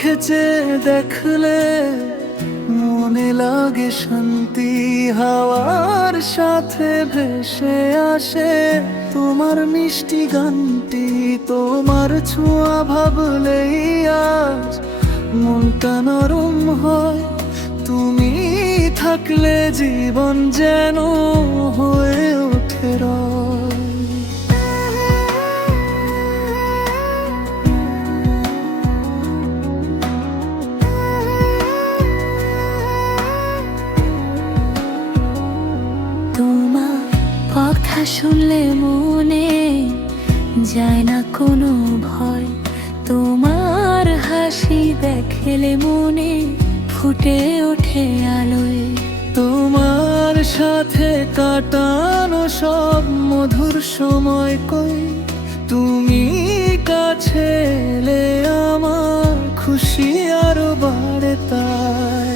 চোখে চেয়ে দেখলে মনে লাগে শান্তি, হাওয়ার সাথে ভেসে আসে তোমার মিষ্টি গানটি। তোমার ছোঁয়া ভাবলেই আজ মনটা নরম হয়, তুমি থাকলে জীবন যেন হয়ে ওঠে রয়। তোমার কথা শুনলে মনে যায় না কোনো ভয়, তোমার হাসি দেখলে মনে ফুটে ওঠে আলোয়। তোমার সাথে কাটানো সব মধুর সময় কই, তুমি কাছে এলে আমার খুশি আরো বাড়ে তাই।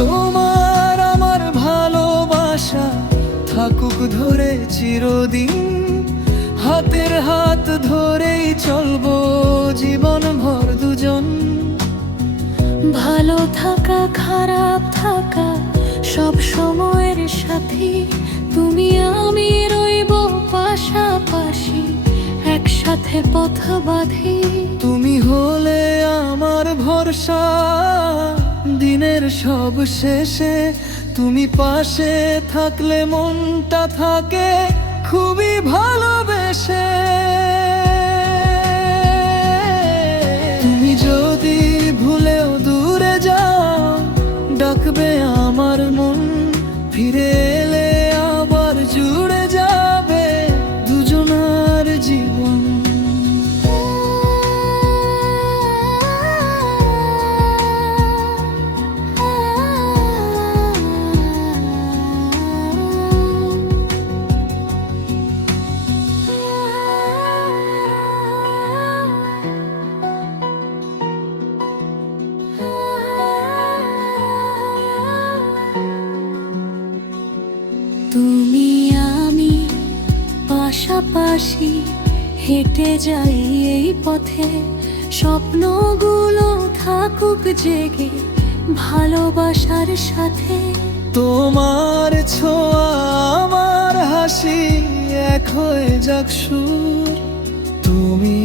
তোমার আমার ভালোবাসা থাকুক ধরে চিরদিন, হাতের হাত ধরেই চলবো জীবন ভর দুজন। ভালো থাকা খারাপ থাকা সব সময়ের সাথী, তুমি আমি রইব পাশাপাশি একসাথে পথ বাঁধি। তুমি হলে আমার ভরসা দিনের সব শেষে, তুমি পাশে থাকলে মনটা থাকে খুবই ভালোবেসে। তুমি যদি ভুলেও দূরে যাও ডাকবে আমার মন, ফিরে এলে আবার জুড়ে যাবে দুজনার জীবন। তুমি আমি পাশাপাশি হেঁটে যাই এই পথে, স্বপ্নগুলো থাকুক জেগে ভালোবাসার সাথে। তোমার ছোঁয়া আমার হাসি এক হয়ে যাক সুর, তুমি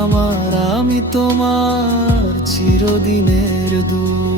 আমার আমি তোমার চিরদিনের দূর।